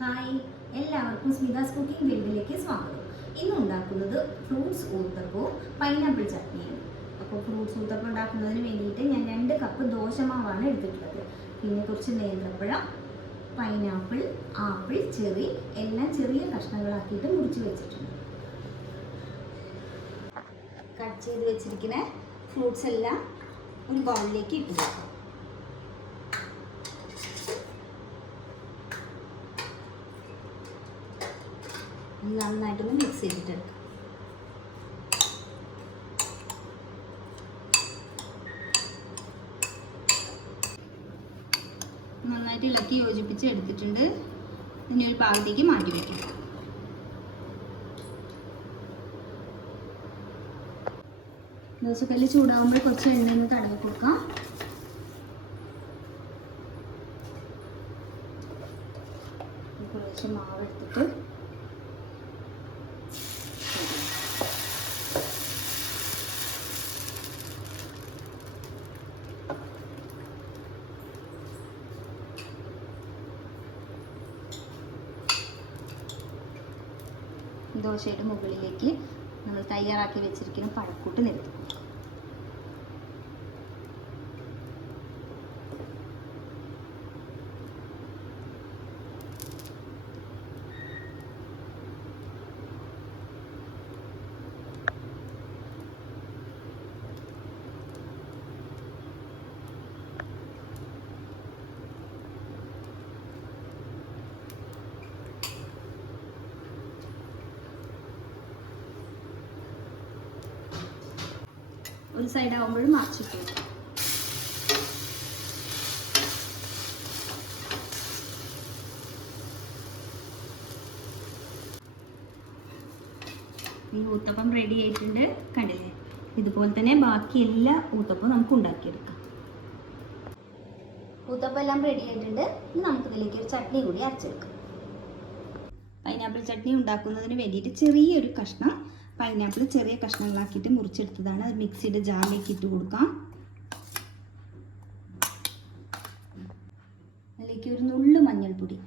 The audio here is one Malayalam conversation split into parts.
ഹായ് എല്ലാവർക്കും സ്മിതാസ് കുക്കിംഗ് വേൾഡിലേക്ക് സ്വാഗതം. ഇന്ന് ഉണ്ടാക്കുന്നത് ഫ്രൂട്ട്സ് ഊത്തപ്പവും പൈനാപ്പിൾ ചട്നിയാണ് അപ്പോൾ ഫ്രൂട്ട്സ് ഊത്തപ്പം ഉണ്ടാക്കുന്നതിന് വേണ്ടിയിട്ട് ഞാൻ രണ്ട് കപ്പ് ദോശമാവാണ് എടുത്തിട്ടുള്ളത്. പിന്നെ കുറച്ച് നേന്ത്രപ്പഴം പൈനാപ്പിൾ ആപ്പിൾ ചെറി എല്ലാം ചെറിയ കഷ്ണങ്ങളാക്കിയിട്ട് മുറിച്ച് വെച്ചിട്ടുണ്ട്. കട്ട് ചെയ്ത് വെച്ചിരിക്കുന്ന ഫ്രൂട്ട്സ് എല്ലാം ഒരു ബൗളിലേക്ക് ഇട്ട് വെക്കാം നന്നായിട്ടൊന്ന് മിക്സ് ചെയ്തിട്ടെടുക്കാം. നന്നായിട്ട് ഇളക്കി യോജിപ്പിച്ച് എടുത്തിട്ടുണ്ട്. ഇനി ഒരു ഭാഗത്തേക്ക് മാറ്റി വയ്ക്കാം ദോശക്കല്ല് ചൂടാകുമ്പോൾ കുറച്ച് എണ്ണ തടവി കൊടുക്കാം. കുറച്ച് മാവ് എടുത്തിട്ട് ദോശയുടെ മുകളിലേക്ക് നമ്മൾ തയ്യാറാക്കി വെച്ചിരിക്കുന്ന പഴക്കൂട്ട് നിരത്തും. ഒരു സൈഡ് ആകുമ്പോഴും മറിച്ചിട്ട്. വെക്കാം. ഈ ഊത്തപ്പം റെഡി ആയിട്ടുണ്ട്. കണ്ടില്ലേ? ഇതുപോലെ തന്നെ ബാക്കി എല്ലാ ഊത്തപ്പവും നമുക്ക് ഉണ്ടാക്കിയെടുക്കാം. ഊത്തപ്പം എല്ലാം റെഡി ആയിട്ടുണ്ട്. നമുക്ക് ഇതിലേക്ക് ഒരു ചട്നി കൂടി അരച്ചെടുക്കാം. പൈനാപ്പിൾ ചട്നി ഉണ്ടാക്കുന്നതിന് വേണ്ടിയിട്ട് ചെറിയൊരു കഷ്ണം പൈനാപ്പിൾ ചെറിയ കഷ്ണങ്ങളാക്കിയിട്ട് മുറിച്ചെടുത്തതാണ്. അത് മിക്സിയുടെ ജാറിലേക്ക് ഇട്ട് കൊടുക്കാം. അതിലേക്ക് ഒരു നുള്ളു മഞ്ഞൾപ്പൊടി.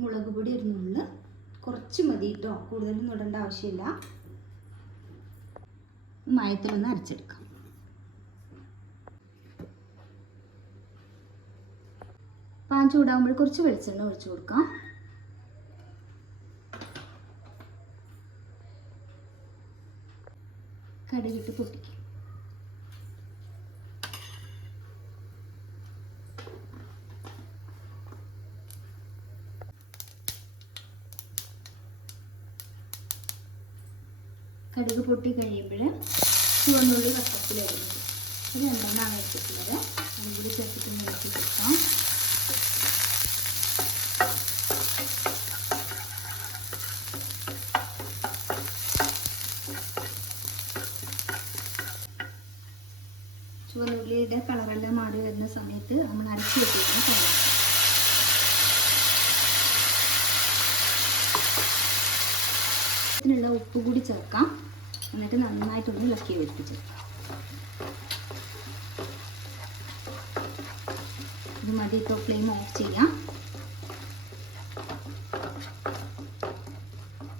മുളക് പൊടി ഒരു നുള്ള്. കുറച്ച് മതി കേട്ടോ. കൂടുതലൊന്നും ഇടേണ്ട ആവശ്യമില്ല. മയത്തിലൊന്ന് അരച്ചെടുക്കാം. പാൻ ചൂടാകുമ്പോൾ കുറച്ച് വെളിച്ചെണ്ണ ഒഴിച്ചു കൊടുക്കാം. കടുകിട്ട് പൊട്ടിക്കും. കടുക് പൊട്ടി കഴിയുമ്പോൾ ചുവന്നുള്ളി വട്ടത്തിലിടുന്നത് ഇത് എന്താണ് എടുത്തിട്ടുള്ളത്. അതും കൂടി ചേർത്തിട്ട് ഇളക്കി കൊടുക്കാം ചുവന്നുള്ളിയുടെ കളറെല്ലാം മാറി വരുന്ന സമയത്ത് നമ്മൾ അരച്ച് വെച്ചിരിക്കുന്ന കളർ ഇതിനുള്ള ഉപ്പ് കൂടി ചേർക്കാം. എന്നിട്ട് നന്നായിട്ടൊന്ന് ഇളക്കി യോജിപ്പിച്ചെടുക്കാം ഇത് മതി ഇപ്പോൾ ഫ്ലെയിം ഓഫ് ചെയ്യാം.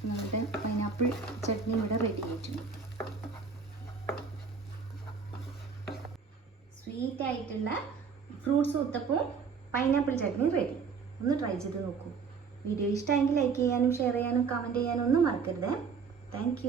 നമ്മുടെ പൈനാപ്പിൾ ചട്നി ഇവിടെ റെഡി ആയിട്ടുണ്ട്. സ്വീറ്റ് ആയിട്ടുള്ള ഫ്രൂട്ട്സ് ഊത്തപ്പവും പൈനാപ്പിൾ ചട്നിയും റെഡി ഒന്ന് ട്രൈ ചെയ്ത് നോക്കൂ. വീഡിയോ ഇഷ്ടമെങ്കിൽ ലൈക്ക് ചെയ്യാനും ഷെയർ ചെയ്യാനും കമന്റ് ചെയ്യാനും ഒന്നും മറക്കരുത്. താങ്ക്